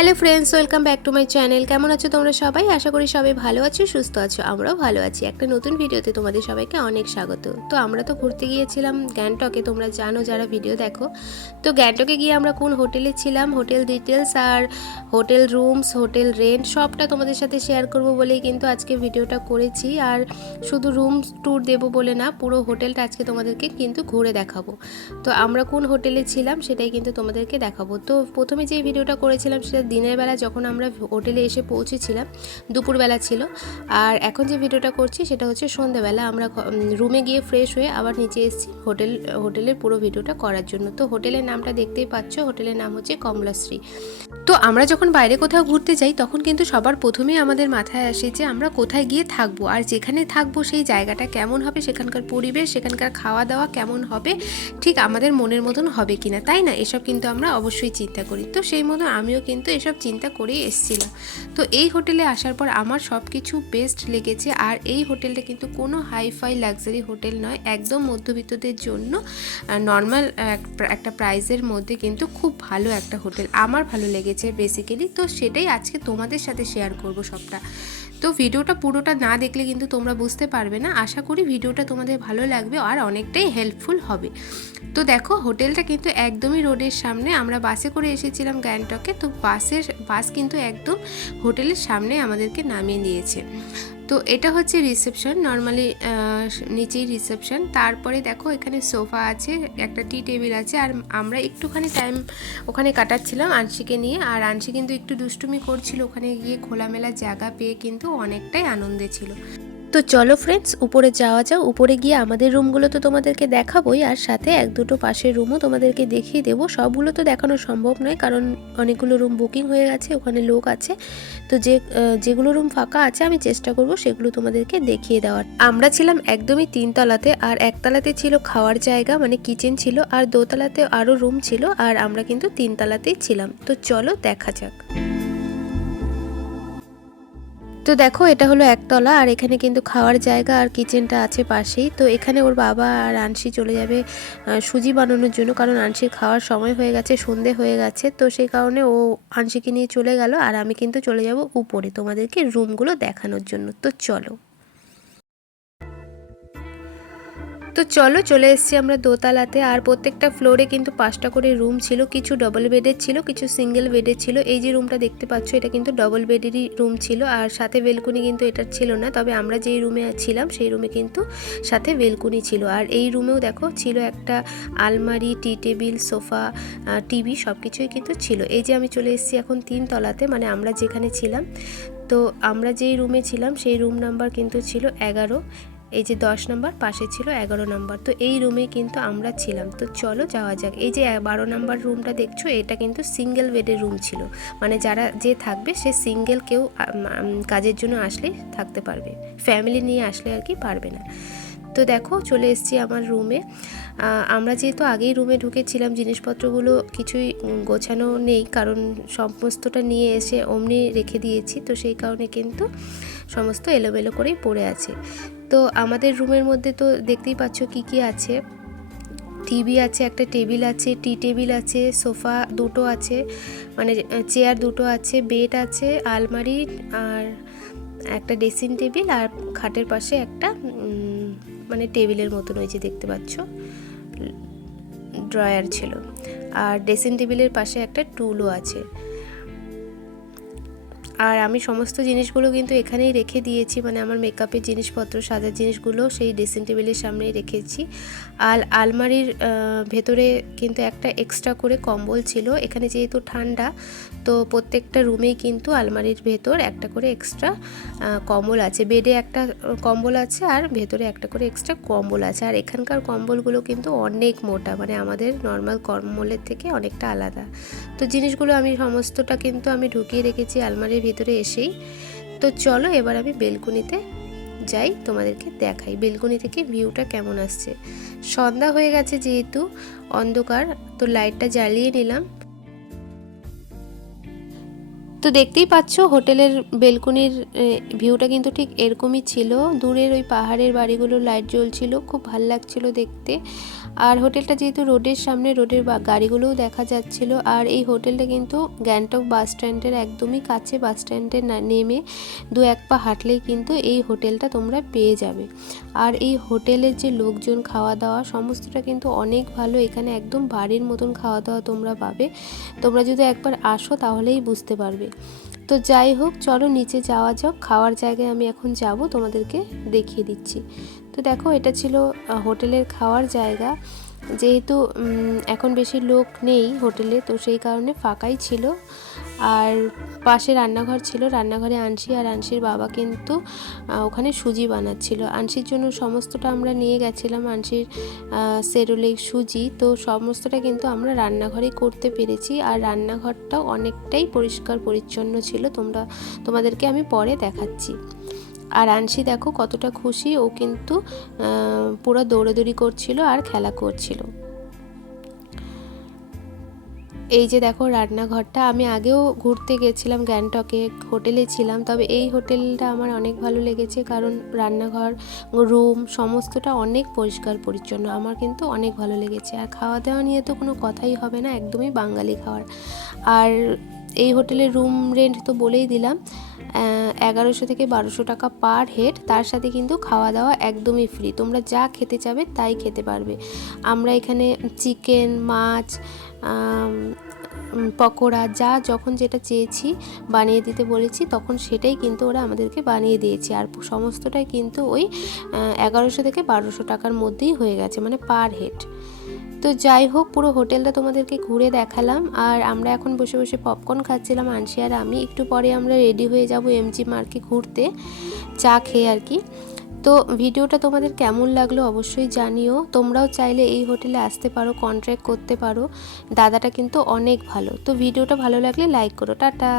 Hello friends, welcome back to my channel. কেমন আছো তোমরা সবাই? আশা করি সবাই ভালো আছো, সুস্থ আছো। আমরাও ভালো আছি। একটা নতুন ভিডিওতে তোমাদের সবাইকে অনেক স্বাগত। তো আমরা তো ঘুরতে গিয়েছিলাম গ্যাংটকে, তোমরা জানো যারা ভিডিও দেখো। তো গ্যাংটকে গিয়ে আমরা কোন হোটেলে ছিলাম, হোটেল ডিটেলস আর হোটেল রুমস, হোটেল রেন্ট সবটা তোমাদের সাথে শেয়ার করব বলেই কিন্তু আজকে ভিডিওটা করেছি। আর শুধু রুম ট্যুর দেবো বলে না, পুরো হোটেলটা আজকে তোমাদেরকে কিন্তু ঘুরে দেখাবো। তো আমরা কোন হোটেলে ছিলাম সেটাই কিন্তু তোমাদেরকে দেখাবো। তো প্রথমে যে ভিডিওটা করেছিলাম সেটা দিনের বেলা, যখন আমরা হোটেলে এসে পৌঁছেছিলাম দুপুরবেলা ছিল। আর এখন যে ভিডিওটা করছি সেটা হচ্ছে সন্ধ্যাবেলা। আমরা রুমে গিয়ে ফ্রেশ হয়ে আবার নিচে এসেছি হোটেলের পুরো ভিডিওটা করার জন্য। তো হোটেলের নামটা দেখতেই পাচ্ছ, হোটেলের নাম হচ্ছে কমলাশ্রী। তো আমরা যখন বাইরে কোথাও ঘুরতে যাই তখন কিন্তু সবার প্রথমেই আমাদের মাথায় আসে যে আমরা কোথায় গিয়ে থাকবো, আর যেখানে থাকবো সেই জায়গাটা কেমন হবে, সেখানকার পরিবেশ, সেখানকার খাওয়া দাওয়া কেমন হবে, ঠিক আমাদের মনের মতন হবে কিনা, তাই না? এসব কিন্তু আমরা অবশ্যই চিন্তা করি। তো সেই মতো আমিও কিন্তু এসব চিন্তা করেই এসেছিলাম। তো এই হোটেলে আসার পর আমার সব কিছু বেস্ট লেগেছে। আর এই হোটেলটা কিন্তু কোনো হাইফাই লাক্সারি হোটেল নয়, একদম মধ্যবিত্তদের জন্য নর্মাল একটা প্রাইসের মধ্যে কিন্তু খুব ভালো একটা হোটেল আমার ভালো লেগেছে বেসিক্যালি। তো সেটাই আজকে তোমাদের সাথে শেয়ার করব সবটা। তো ভিডিওটা পুরোটা না দেখলে কিন্তু তোমরা বুঝতে পারবে না। আশা করি ভিডিওটা তোমাদের ভালো লাগবে আর অনেকটাই হেল্পফুল হবে। তো দেখো, হোটেলটা কিন্তু একদমই রোডের সামনে। আমরা বাসে করে এসেছিলাম গ্যাংটকে। তো বাস কিন্তু একদম হোটেলের সামনে আমাদেরকে নামিয়ে দিয়েছে। তো এটা হচ্ছে রিসেপশন, নর্মালি নিচেই রিসেপশন। তারপরে দেখো এখানে সোফা আছে, একটা টি টেবিল আছে। আর আমরা একটুখানি টাইম ওখানে কাটাচ্ছিলাম আনশিকে নিয়ে। আর আনশি কিন্তু একটু দুষ্টুমি করছিল, ওখানে গিয়ে খোলামেলা জায়গা পেয়ে কিন্তু অনেকটাই আনন্দে ছিল। তো চলো ফ্রেন্ডস, উপরে যাওয়া যাও। উপরে গিয়ে আমাদের রুমগুলো তো তোমাদেরকে দেখাবোই, আর সাথে এক দুটো পাশের রুমও তোমাদেরকে দেখিয়ে দেবো। সবগুলো তো দেখানো সম্ভব নয়, কারণ অনেকগুলো রুম বুকিং হয়ে গেছে, ওখানে লোক আছে। তো যেগুলো রুম ফাঁকা আছে আমি চেষ্টা করব সেগুলো তোমাদেরকে দেখিয়ে দেওয়ার। আমরা ছিলাম একদমই 3তলাতে, আর একতলাতে ছিল খাওয়ার জায়গা মানে কিচেন ছিল, আর দোতলাতে আরও রুম ছিল, আর আমরা কিন্তু 3তলাতেই ছিলাম। তো চলো দেখা যাক। তো দেখো, এটা হলো একতলা, আর এখানে কিন্তু খাওয়ার জায়গা আর কিচেনটা আছে পাশেই। তো এখানে ওর বাবা আর আনসি চলে যাবে সুজি বানানোর জন্য, কারণ আনসির খাওয়ার সময় হয়ে গেছে, সন্ধে হয়ে গেছে। তো সেই কারণে ও আনসিকে নিয়ে চলে গেল, আর আমি কিন্তু চলে যাব উপরে তোমাদেরকে রুমগুলো দেখানোর জন্য। তো চলো। তো চলো, চলে এসেছি আমরা দোতলাতে। আর প্রত্যেকটা ফ্লোরে কিন্তু 5টা করে রুম ছিল, কিছু ডবল বেডের ছিল, কিছু সিঙ্গেল বেডের ছিল। এই যে রুমটা দেখতে পাচ্ছ এটা কিন্তু ডবল বেডেরই রুম ছিল, আর সাথে বেলকুনি কিন্তু এটা ছিল না। তবে আমরা যেই রুমে ছিলাম সেই রুমে কিন্তু সাথে বেলকুনি ছিল। আর এই রুমেও দেখো ছিল একটা আলমারি, টি টেবিল, সোফা, টিভি, সব কিছুই কিন্তু ছিল। এই যে আমি চলে এসেছি এখন 3তলাতে, মানে আমরা যেখানে ছিলাম। তো আমরা যেই রুমে ছিলাম সেই রুম নাম্বার কিন্তু ছিল 11। এই যে 10 নম্বর, পাশে ছিল 11 নম্বর। তো এই রুমে কিন্তু আমরা ছিলাম। তো চলো যাওয়া যাক। এই যে 12 নম্বর রুমটা দেখছো, এটা কিন্তু সিঙ্গেল বেডের রুম ছিল, মানে যে থাকবে সে সিঙ্গেল, কেউ কাজের জন্য আসলে থাকতে পারবে, ফ্যামিলি নিয়ে আসলে আর কি পারবে না। তো দেখো, চলে এসেছি আমার রুমে। আমরা যেহেতু আগেই রুমে ঢুকেছিলাম, জিনিসপত্রগুলো কিছুই গোছানো নেই, কারণ সমস্তটা নিয়ে এসে অমনি রেখে দিয়েছি। তো সেই কারণে কিন্তু সমস্ত এলোমেলো করেই পড়ে আছে। তো আমাদের রুমের মধ্যে তো দেখতেই পাচ্ছ কি কি আছে। টিভি আছে, একটা টেবিল আছে, টি টেবিল আছে, সোফা দুটো আছে, মানে চেয়ার দুটো আছে, বেড আছে, আলমারি, আর একটা ড্রেসিং টেবিল, আর খাটের পাশে একটা মানে টেবিলের মতন ওই যে দেখতে পাচ্ছ ড্রয়ার ছিল, আর ড্রেসিং টেবিলের পাশে একটা টুলও আছে। আর আমি সমস্ত জিনিসগুলো কিন্তু এখানেই রেখে দিয়েছি, মানে আমার মেকআপের জিনিসপত্র, সাজার জিনিসগুলো সেই ড্রেসিং টেবিলের সামনেই রেখেছি। আর আলমারির ভেতরে কিন্তু একটা এক্সট্রা করে কম্বল ছিল। এখানে যেহেতু ঠান্ডা, তো প্রত্যেকটা রুমেই কিন্তু আলমারির ভেতর একটা করে এক্সট্রা কম্বল আছে। বেডে একটা কম্বল আছে, আর ভেতরে একটা করে এক্সট্রা কম্বল আছে। আর এখানকার কম্বলগুলো কিন্তু অনেক মোটা, মানে আমাদের নর্মাল কম্বলের থেকে অনেকটা আলাদা। তো জিনিসগুলো আমি সমস্তটা কিন্তু আমি ঢুকিয়ে রেখেছি আলমারির ভিতরে এসেই। তো চলো এবার আমি বেলকুনিতে যাই, তোমাদেরকে দেখাই বেলকুনি থেকে ভিউটা কেমন আসছে। সন্ধ্যা হয়ে গেছে যেহেতু অন্ধকার, তো লাইটটা জ্বালিয়ে নিলাম। তো দেখতেই পাচ্ছ হোটেলের বেলকনির ভিউটা কিন্তু ঠিক এরকমই ছিল। দূরের ওই পাহাড়ের বাড়িগুলো লাইট জ্বলছিল, খুব ভালো লাগছিল দেখতে। আর হোটেলটা যেহেতু রোডের সামনে, রোডের গাড়িগুলোও দেখা যাচ্ছিল। আর এই হোটেলটা কিন্তু গ্যাংটক বাস স্ট্যান্ডের একদমই কাছে, বাস স্ট্যান্ডে নেমে 2-1 পা হাঁটলেই কিন্তু এই হোটেলটা তোমরা পেয়ে যাবে। আর এই হোটেলের যে লোকজন, খাওয়া দাওয়া সমস্তটা কিন্তু অনেক ভালো। এখানে একদম বাড়ির মতন খাওয়া দাওয়া তোমরা পাবে। তোমরা যদি একবার আসো তাহলেই বুঝতে পারবে। তো যাই হোক, চলো নিচে যাওয়া যাক। খাওয়ার জায়গায় আমি এখন যাব, তোমাদেরকে দেখিয়ে দিচ্ছি। তো দেখো, এটা ছিল হোটেলের খাওয়ার জায়গা। যেহেতু এখন বেশি লোক নেই হোটেলে, তো সেই কারণে ফাঁকাই ছিল। আর পাশে রান্নাঘর ছিল, রান্নাঘরে আনসি আর আনসির বাবা কিন্তু ওখানে সুজি বানাচ্ছিল। আনসির জন্য সমস্তটা আমরা নিয়ে গেছিলাম, আনসির সেরোলেক সুজি। তো সমস্তটা কিন্তু আমরা রান্নাঘরেই করতে পেরেছি। আর রান্নাঘরটাও অনেকটাই পরিষ্কার পরিচ্ছন্ন ছিল, তোমাদেরকে আমি পরে দেখাচ্ছি। আর আনসি দেখো কতটা খুশি, ও কিন্তু পুরো দৌড়াদৌড়ি করছিল আর খেলা করছিল। এই যে দেখো রান্নাঘরটা, আমি আগেও ঘুরতে গেছিলাম গ্যাংটকে, হোটেলে ছিলাম, তবে এই হোটেলটা আমার অনেক ভালো লেগেছে। কারণ রান্নাঘর, রুম সমস্তটা অনেক পরিষ্কার পরিচ্ছন্ন, আমার কিন্তু অনেক ভালো লেগেছে। আর খাওয়া দাওয়া নিয়ে তো কোনো কথাই হবে না, একদমই বাঙালি খাবার। আর এই হোটেলের রুম রেন্ট তো বলেই দিলাম, 1100 থেকে 1200 টাকা পার হেড। তার সাথে কিন্তু খাওয়া দাওয়া একদমই ফ্রি, তোমরা যা খেতে চাবে তাই খেতে পারবে। আমরা এখানে চিকেন, মাছ, পকোড়া যা যখন যেটা চেয়েছি বানিয়ে দিতে বলেছি, তখন সেটাই কিন্তু ওরা আমাদেরকে বানিয়ে দিয়েছে। আর সমস্তটাই কিন্তু ওই 1100 থেকে 1200 টাকার মধ্যেই হয়ে গেছে, মানে পার হেড। তো যাই হোক, পুরো হোটেলটা তোমাদেরকে ঘুরে দেখালাম। আর আমরা এখন বসে বসে পপকর্ন খাচ্ছিলাম, আনসি আর আমি। একটু পরে আমরা রেডি হয়ে যাব এমজি মার্কে ঘুরতে, চা খেয়ে আর কি। তো ভিডিওটা তোমাদের কেমন লাগলো অবশ্যই জানিও। তোমরাও চাইলে এই হোটেলে আসতে পারো, কন্ট্যাক্ট করতে পারো, দাদাটা কিন্তু অনেক ভালো। তো ভিডিওটা ভালো লাগলে লাইক করো। টাটা।